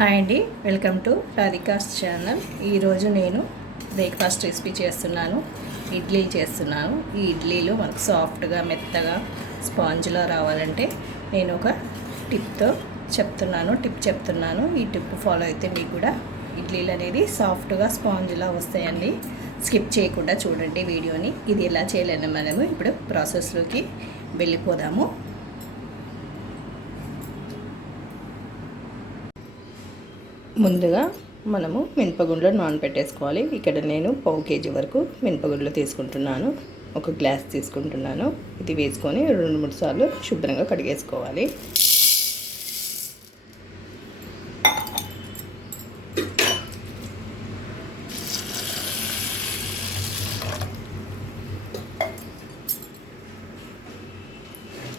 Hi అండి, welcome to Radhika's channel. ఈరోజు నేను బ్రేక్ఫాస్ట్ రెసిపీ చేస్తున్నాను. ఇడ్లీ చేస్తున్నాను. ఈ ఇడ్లీలు మనకు సాఫ్ట్గా మెత్తగా స్పాంజ్లా రావాలంటే నేను ఒక టిప్ చెప్తున్నాను. ఈ టిప్ ఫాలో అయితే మీకు కూడా ఇడ్లీలు అనేది సాఫ్ట్గా స్పాంజ్లా వస్తాయండి. స్కిప్ చేయకుండా చూడండి వీడియోని. ఇది ఎలా చేయాలని మనము ఇప్పుడు ప్రాసెస్లోకి వెళ్ళిపోదాము. ముందుగా మనము మినపగుండ్లు నానబెట్టేసుకోవాలి. ఇక్కడ నేను 1/2 kg వరకు మినపగుండ్లు తీసుకుంటున్నాను. ఒక గ్లాస్ తీసుకుంటున్నాను. ఇది వేసుకొని 2-3 సార్లు శుభ్రంగా కడిగేసుకోవాలి.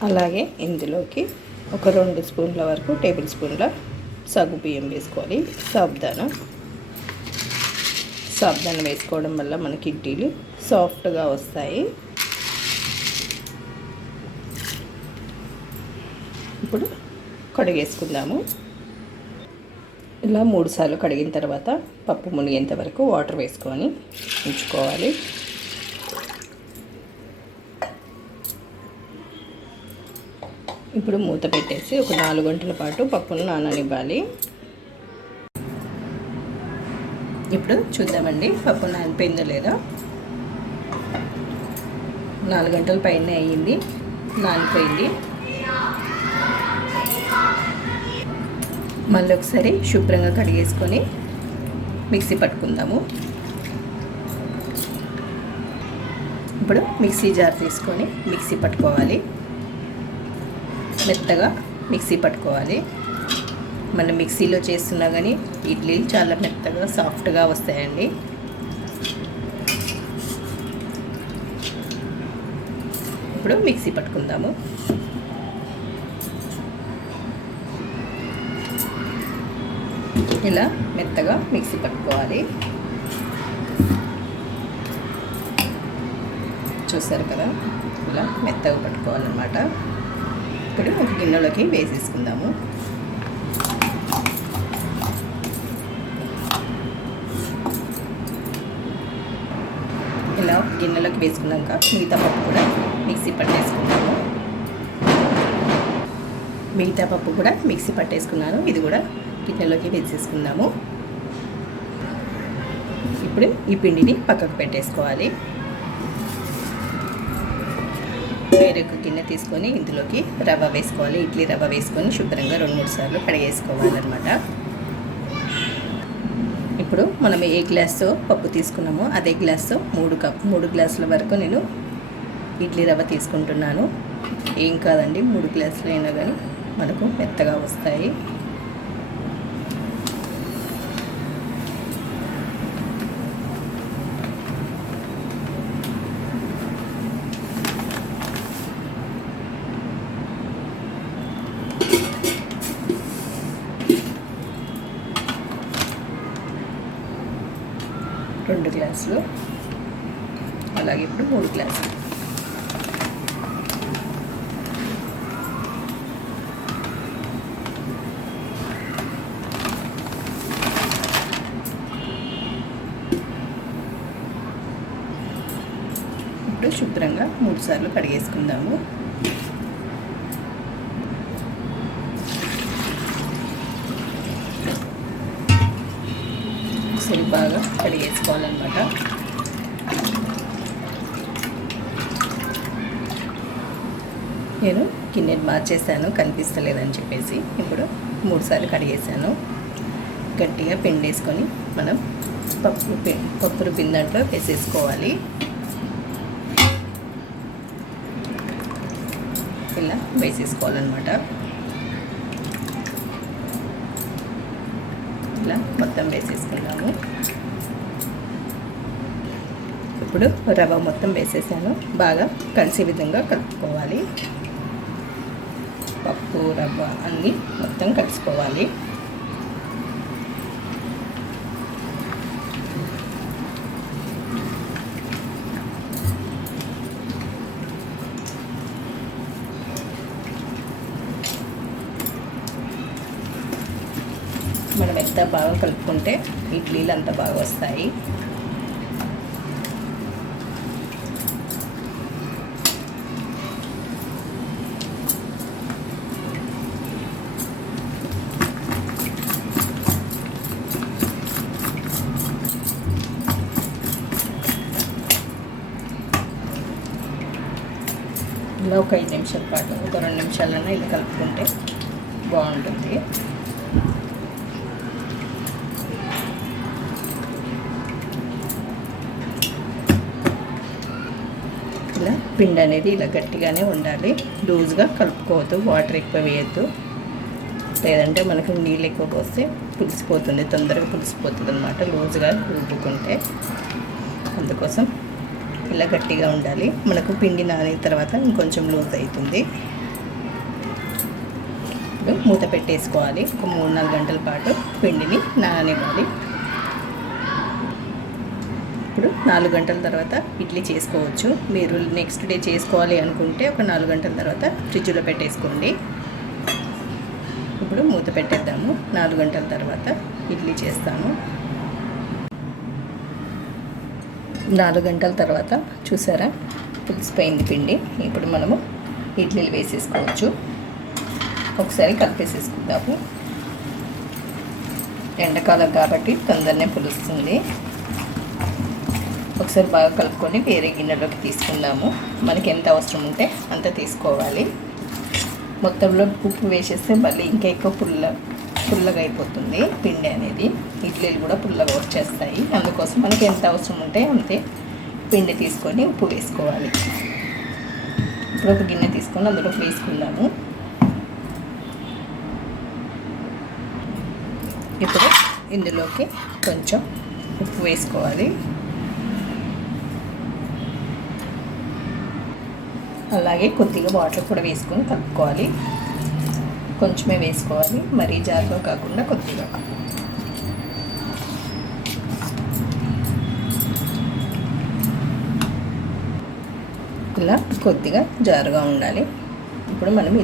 అలాగే ఇందులోకి ఒక 2 స్పూన్ల వరకు టేబుల్ స్పూన్ల సగ్గు బియ్యం వేసుకోవాలి. సాబ్దాన వేసుకోవడం వల్ల మనకి ఇడ్లీలు సాఫ్ట్గా వస్తాయి. ఇప్పుడు కడిగేసుకుందాము. ఇలా 3 సార్లు కడిగిన తర్వాత పప్పు మునిగేంత వరకు వాటర్ వేసుకొని ఉంచుకోవాలి. ఇప్పుడు మూత పెట్టేసి ఒక 4 గంటల పాటు పప్పును నాననివ్వాలి. ఇప్పుడు చూద్దామండి పప్పు నానిపోయిందో లేదా. 4 గంటల పైన అయ్యింది, నానిపోయింది. మళ్ళీ ఒకసారి శుభ్రంగా కడిగేసుకొని మిక్సీ పట్టుకుందాము. ఇప్పుడు మిక్సీ జార్ తీసుకొని మిక్సీ పట్టుకోవాలి. మెత్తగా మిక్సీ పట్టుకోవాలి. మనం మిక్సీలో చేస్తున్నా కానీ ఇడ్లీలు చాలా మెత్తగా సాఫ్ట్గా వస్తాయండి. ఇప్పుడు మిక్సీ పట్టుకుందాము. ఇలా మెత్తగా మిక్సీ పట్టుకోవాలి. చూసారు కదా, ఇలా మెత్తగా పట్టుకోవాలన్నమాట. ఇప్పుడు ఒక గిన్నెలోకి వేసేసుకుందాము. ఇలా గిన్నెలోకి వేసుకున్నాక మిగతా పప్పు కూడా మిక్సీ పట్టేసుకున్నాను. ఇది కూడా గిన్నెలోకి వేసేసుకుందాము. ఇప్పుడు ఈ పిండిని పక్కకు పెట్టేసుకోవాలి. వేరే ఒక గిన్నె తీసుకొని ఇందులోకి రవ్వ వేసుకోవాలి. ఇడ్లీ రవ్వ వేసుకొని శుభ్రంగా 2-3 సార్లు కడిగేసుకోవాలన్నమాట. ఇప్పుడు మనం ఏ గ్లాస్తో పప్పు తీసుకున్నామో అదే గ్లాస్తో 3 గ్లాసుల వరకు నేను ఇడ్లీ రవ్వ తీసుకుంటున్నాను. ఏం కాదండి, 3 గ్లాసులు అయినా కానీ మనకు మెత్తగా వస్తాయి. రెండు గ్లాసులు, అలాగే ఇప్పుడు 3 గ్లాసులు. ఇప్పుడు శుభ్రంగా 3 సార్లు కడిగేసుకుందాము. ఒకసారి బాగా కడిగేసుకోవాలన్నమాట. నేను గిన్నెని మార్చేసాను, కనిపిస్తలేదని చెప్పేసి ఇప్పుడు 3 సార్లు కడిగేసాను. గట్టిగా పిండేసుకొని మనం పప్పు రుబ్బిన దాంట్లో వేసేసుకోవాలి. ఇలా వేసేసుకోవాలన్నమాట. ఇలా మొత్తం వేసేసుకున్నాము. ఇప్పుడు రవ్వ మొత్తం వేసేసాను. బాగా కలిసే విధంగా కలుపుకోవాలి. పప్పు రవ్వ అన్నీ మొత్తం కలుసుకోవాలి. మనం ఎంత బాగా కలుపుకుంటే ఇడ్లీలు అంత బాగా వస్తాయి. ఇలా ఒక 5 నిమిషాల పాటు, ఒక 2 నిమిషాలన్నా ఇలా కలుపుకుంటే బాగుంటుంది. ఇలా పిండి అనేది ఇలా గట్టిగానే ఉండాలి, లూజ్గా కలుపుకోవద్దు, వాటర్ ఎక్కువ వేయద్దు, లేదంటే మనకు నీళ్ళు ఎక్కువ పోస్తే పులిసిపోతుంది, తొందరగా పులిసిపోతుంది అన్నమాట లూజ్గా రుబ్బుకుంటే. అందుకోసం ఇలా గట్టిగా ఉండాలి. మనకు పిండి నానిన తర్వాత ఇంకొంచెం లూజ్ అవుతుంది. మూత పెట్టేసుకోవాలి. ఒక 3-4 గంటల పాటు పిండిని నాననివ్వాలి. ఇప్పుడు 4 గంటల తర్వాత ఇడ్లీ చేసుకోవచ్చు. మీరు నెక్స్ట్ డే చేసుకోవాలి అనుకుంటే ఒక 4 గంటల తర్వాత ఫ్రిడ్జ్లో పెట్టేసుకోండి. ఇప్పుడు మూత పెట్టేద్దాము. 4 గంటల తర్వాత ఇడ్లీ చేస్తాను. 4 గంటల తర్వాత చూసారా పులిసిపోయింది పిండి. ఇప్పుడు మనము ఇడ్లీలు వేసేసుకోవచ్చు. ఒకసారి కలిపేసేసుకుందాము. ఎండాకాలం కాబట్టి తొందరనే పులుస్తుంది. ఒకసారి బాగా కలుపుకొని వేరే గిన్నెలోకి తీసుకుందాము. మనకి ఎంత అవసరం ఉంటే అంత తీసుకోవాలి. మొత్తంలో ఉప్పు వేసేస్తే మళ్ళీ ఇంకా ఎక్కువ పుల్లగా అయిపోతుంది పిండి అనేది. ఇడ్లీలు కూడా పుల్లగా వచ్చేస్తాయి. అందుకోసం మనకి ఎంత అవసరం ఉంటే అంతే పిండి తీసుకొని ఉప్పు వేసుకోవాలి. ఇప్పుడు ఒక గిన్నె తీసుకొని అందులోకి వేసుకుందాము. ఇప్పుడు ఇందులోకి కొంచెం ఉప్పు వేసుకోవాలి. అలాగే కొద్దిగా వాటర్ కూడా వేసుకొని కలుపుకోవాలి. కొంచెమే వేసుకోవాలి, మరీ జారుగా కాకుండా కొద్దిగా. ఇలా కొద్దిగా జారుగా ఉండాలి. ఇప్పుడు మనం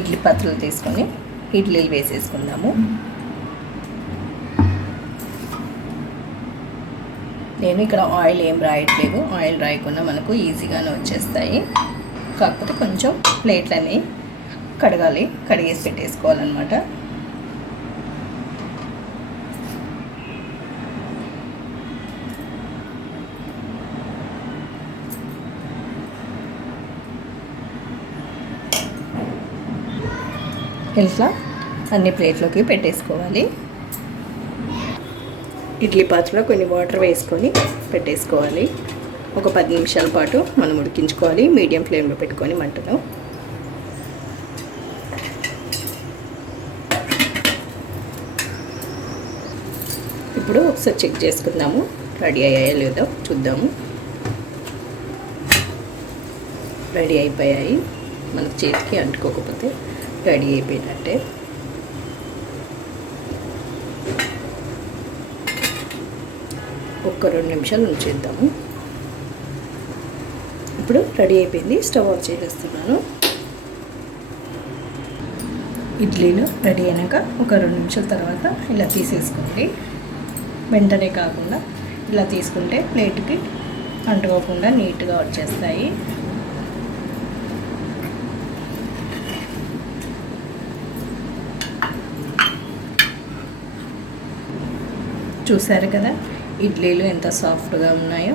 ఇడ్లీ పాత్రలు తీసుకొని ఇడ్లీలు వేసేసుకుందాము. నేను ఇక్కడ ఆయిల్ ఏం రాయట్లేదు. ఆయిల్ రాయకుండా మనకు ఈజీగానే వచ్చేస్తాయి. కాకపోతే కొంచెం ప్లేట్లని కడిగేసి పెట్టేసుకోవాలన్నమాట. ఇట్లా అన్ని ప్లేట్లోకి పెట్టేసుకోవాలి. ఇడ్లీ పాత్రలో కొన్ని వాటర్ వేసుకొని పెట్టేసుకోవాలి. ఒక 10 నిమిషాల పాటు మనం ఉడికించుకోవాలి మీడియం ఫ్లేమ్లో పెట్టుకొని మంటలో. ఇప్పుడు ఒకసారి చెక్ చేసుకుందాము రెడీ అయ్యాయో లేదో చూద్దాము. రెడీ అయిపోయాయి. మనకు చేతికి అంటుకోకపోతే రెడీ అయిపోయినట్టే. ఒక 2 నిమిషాలు ఉంచేద్దాము. ఇప్పుడు రెడీ అయిపోయింది. స్టవ్ ఆఫ్ చేసేస్తున్నాను. ఇడ్లీలు రెడీ అయినాక ఒక 2 నిమిషాల తర్వాత ఇలా తీసేసుకోండి. వెంటనే కాకుండా ఇలా తీసుకుంటే ప్లేట్కి అంటుకోకుండా నీట్గా వచ్చేస్తాయి. చూసారు కదా ఇడ్లీలు ఎంత సాఫ్ట్గా ఉన్నాయో.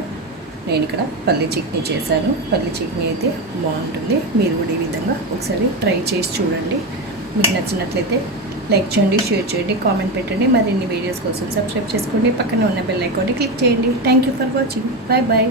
నేను ఇక్కడ పల్లి చట్నీ చేశాను. పల్లి చట్నీ అయితే బాగుంటుంది. మీరు కూడా ఈ విధంగా ఒకసారి ట్రై చేసి చూడండి. మీకు నచ్చినట్లయితే లైక్ చేయండి, షేర్ చేయండి, కామెంట్ పెట్టండి. మరిన్ని వీడియోస్ కోసం సబ్స్క్రైబ్ చేసుకోండి. పక్కన ఉన్న బెల్ ఐకాన్ని క్లిక్ చేయండి. Thank you for watching. Bye bye.